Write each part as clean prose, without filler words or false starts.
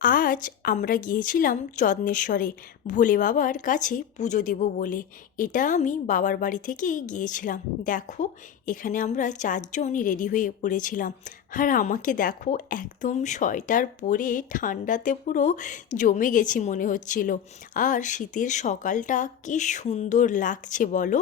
আজ আমরা গিয়েছিলাম চন্দনেশ্বরে ভোলে বাবার কাছে পুজো দেব বলে। এটা আমি বাবার বাড়ি থেকেই গিয়েছিলাম। দেখো, এখানে আমরা চারজন রেডি হয়ে পড়েছিলাম। আর আমাকে দেখো, একদম সোয়েটার পরে ঠান্ডাতে পুরো জমে গেছি মনে হচ্ছিল। আর শীতের সকালটা কি সুন্দর লাগছে বলো।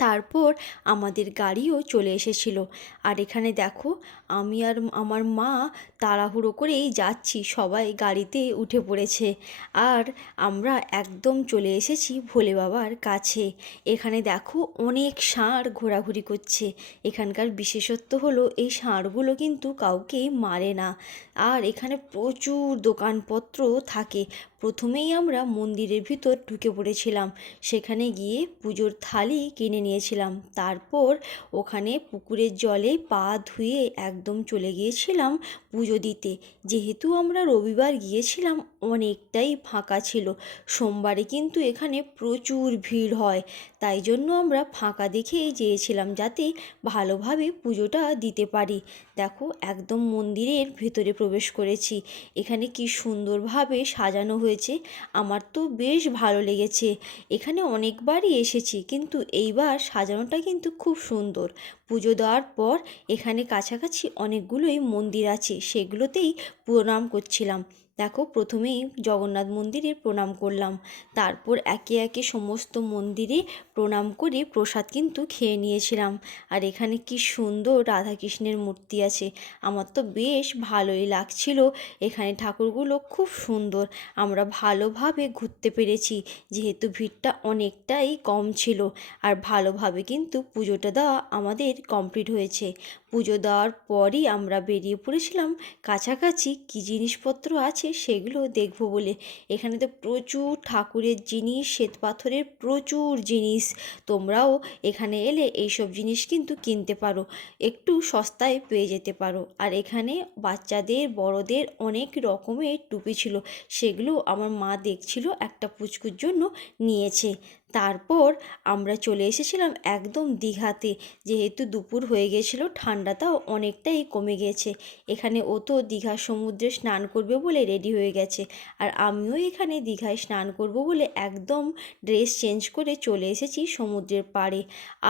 তারপর আমাদের গাড়িও চলে এসেছিল। আর এখানে দেখো, আমি আর আমার মা তাড়াহুড়ো করেই যাচ্ছি, সবাই গাড়িতে উঠে পড়েছে। আর আমরা একদম চলে এসেছি ভোলে বাবার কাছে। এখানে দেখো, অনেক ষাঁড় ঘোরাঘুরি করছে। এখানকার বিশেষত্ব হলো এই ষাঁড়গুলো কিন্তু কাউকে মারে না। আর এখানে প্রচুর দোকানপত্র থাকে। প্রথমেই আমরা মন্দিরের ভিতর ঢুকে পড়েছিলাম। সেখানে গিয়ে পুজোর থালি কিনে নিয়েছিলাম। তারপর ওখানে পুকুরের জলে পা ধুয়ে একদম চলে গিয়েছিলাম পুজো দিতে। যেহেতু আমরা রবিবার গিয়েছিলাম, অনেকটাই ফাঁকা ছিল। সোমবারে কিন্তু এখানে প্রচুর ভিড় হয়, তাই জন্য আমরা ফাঁকা দেখেই গিয়েছিলাম যাতে ভালোভাবে পুজোটা দিতে পারি। দেখো, একদম মন্দিরের ভেতরে প্রবেশ করেছি। এখানে কি সুন্দরভাবে সাজানো হয়েছে, আমার তো বেশ ভালো লেগেছে। এখানে অনেকবারই এসেছি, কিন্তু এইবার সাজানোটা কিন্তু খুব সুন্দর। পুজো দেওয়ার পর এখানে কাছাকাছি অনেকগুলোই মন্দির আছে, সেগুলোতেই প্রণাম করছিলাম। দেখো, প্রথমেই জগন্নাথ মন্দিরে প্রণাম করলাম। তারপর একে একে সমস্ত মন্দিরে প্রণাম করে প্রসাদ কিন্তু খেয়ে নিয়েছিলাম। আর এখানে কি সুন্দর রাধাকৃষ্ণের মূর্তি আছে, আমার তো বেশ ভালোই লাগছিল। এখানে ঠাকুরগুলো খুব সুন্দর। আমরা ভালোভাবে ঘুরতে পেরেছি, যেহেতু ভিড়টা অনেকটাই কম ছিল। আর ভালোভাবে কিন্তু পুজোটা দেওয়া আমাদের কমপ্লিট হয়েছে। পুজো দেওয়ার পরই আমরা বেরিয়ে পড়েছিলাম কাছাকাছি কী জিনিসপত্র আছে সেগুলো দেখব বলে। এখানে তো প্রচুর ঠাকুরের জিনিস, শ্বেতপাথরের প্রচুর জিনিস। তোমরাও এখানে এলে এইসব জিনিস কিন্তু কিনতে পারো, একটু সস্তায় পেয়ে যেতে পারো। আর এখানে বাচ্চাদের বড়দের অনেক রকমের টুপি ছিল, সেগুলো আমার মা দেখছিল, একটা পুচকুর জন্য নিয়েছে। তারপর আমরা চলে এসেছিলাম একদম দীঘাতে। যেহেতু দুপুর হয়ে গেছিলো, ঠান্ডাটাও অনেকটাই কমে গেছে। এখানে ও তো দীঘার সমুদ্রে স্নান করবে বলে রেডি হয়ে গেছে। আর আমিও এখানে দীঘায় স্নান করব বলে একদম ড্রেস চেঞ্জ করে চলে এসেছি সমুদ্রের পাড়ে।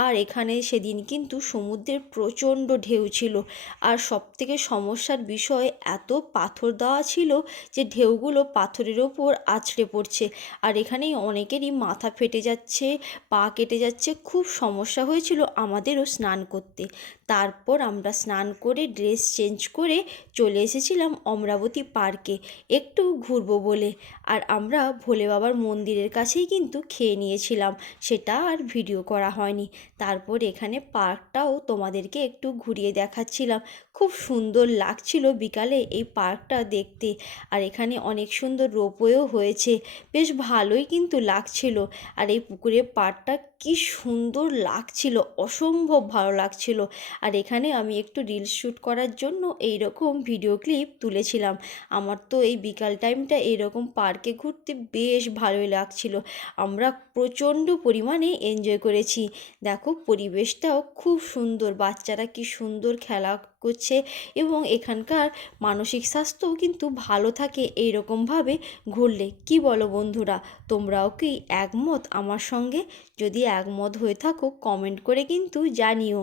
আর এখানে সেদিন কিন্তু সমুদ্রের প্রচণ্ড ঢেউ ছিল। আর সবথেকে সমস্যার বিষয়, এত পাথর দেওয়া ছিল যে ঢেউগুলো পাথরের ওপর আছড়ে পড়ছে। আর এখানেই অনেকেরই মাথা ফেটে যাচ্ছে, পা কেটে যাচ্ছে, খুব সমস্যা হয়েছিল আমাদেরও স্নান করতে। তারপর আমরা স্নান করে ড্রেস চেঞ্জ করে চলে এসেছিলাম অমরাবতী পার্কে একটু ঘুরবো বলে। আর আমরা ভোলে বাবার মন্দিরের কাছেই কিন্তু খেয়ে নিয়েছিলাম, সেটা আর ভিডিও করা হয়নি। তারপর এখানে পার্কটাও তোমাদেরকে একটু ঘুরিয়ে দেখাচ্ছিলাম। খুব সুন্দর লাগছিল বিকালে এই পার্কটা দেখতে। আর এখানে অনেক সুন্দর রোপওয়েও হয়েছে, বেশ ভালোই কিন্তু লাগছিল। আর এই পুকুরের পাড়টা কি সুন্দর লাগছিল, অসম্ভব ভালো লাগছিল। আর এখানে আমি একটু রিলস শ্যুট করার জন্য এই রকম ভিডিও ক্লিপ তুলেছিলাম। আমার তো এই বিকাল টাইমটা এইরকম পার্কে ঘুরতে বেশ ভালোই লাগছিল। আমরা প্রচণ্ড পরিমাণে এনজয় করেছি। দেখো, পরিবেশটাও খুব সুন্দর, বাচ্চারা কি সুন্দর খেলা করছে। এবং এখানকার মানসিক স্বাস্থ্যও কিন্তু ভালো থাকে এই রকমভাবে ঘুরলে। কি বলো বন্ধুরা, তোমরাও কি একমত আমার সঙ্গে? যদি একমত হয়ে থাকো কমেন্ট করে কিন্তু জানিও।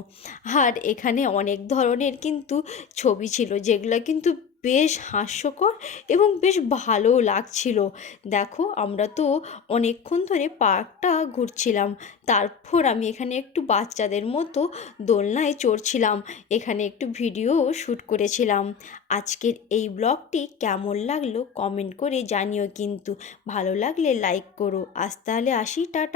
আর এখানে অনেক ধরনের কিন্তু ছবি ছিল, যেগুলো কিন্তু বেশ হাস্যকর এবং বেশ ভালোও লাগছিল। দেখো, আমরা তো অনেকক্ষণ ধরে পার্কটা ঘুরছিলাম। তারপর আমি এখানে একটু বাচ্চাদের মতো দোলনায় চড়ছিলাম, এখানে একটু ভিডিও শ্যুট করেছিলাম। আজকের এই ব্লগটি কেমন লাগলো কমেন্ট করে জানিও কিন্তু। ভালো লাগলে লাইক করো। আজ তাহলে আসি, টাটা।